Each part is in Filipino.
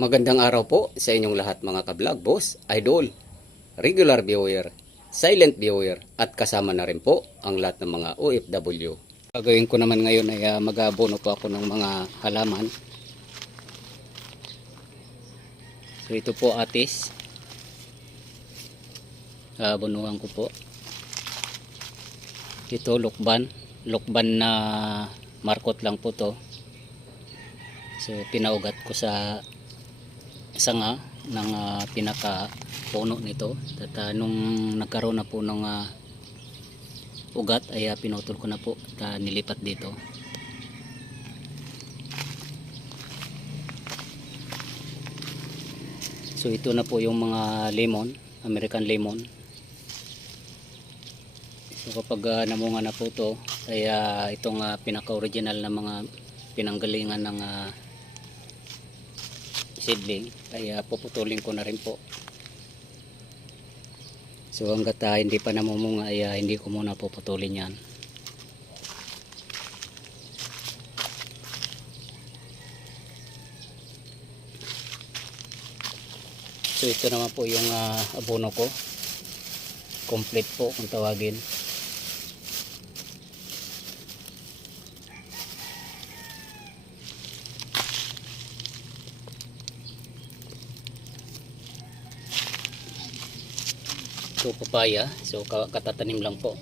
Magandang araw po sa inyong lahat mga ka-vlog, boss, idol, regular viewer, silent viewer at kasama na rin po ang lahat ng mga OFW. Gagawin ko naman ngayon ay mag-abono po ako ng mga halaman. So ito po atis. Abonuhan ko po. Ito lukban. Lukban na markot lang po to. So pinaugat ko sa sanga ng pinaka puno nito at nung nagkaroon na po ng ugat ay pinutol ko na po at nilipat dito. So ito na po yung mga lemon, American lemon. So kapag namunga na po ito ay itong pinaka original na mga pinanggalingan ng seedling ay puputulin ko na rin po. So hanggat hindi pa namumunga ay hindi ko muna puputulin yan. So ito naman po yung abono ko, complete po kung tawagin. So papaya, so katatanim lang po.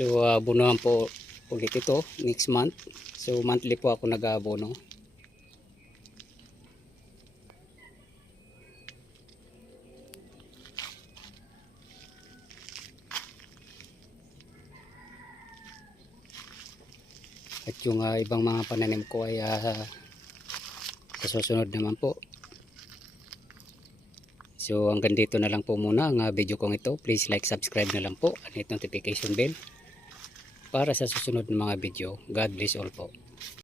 So abonohan po ulit ito next month. So monthly po ako nag-aabono. At yung ibang mga pananim ko ay sa susunod naman po. So hanggang dito na lang po muna ang video kong ito. Please like, subscribe na lang po and hit notification bell para sa susunod na mga video. God bless all po.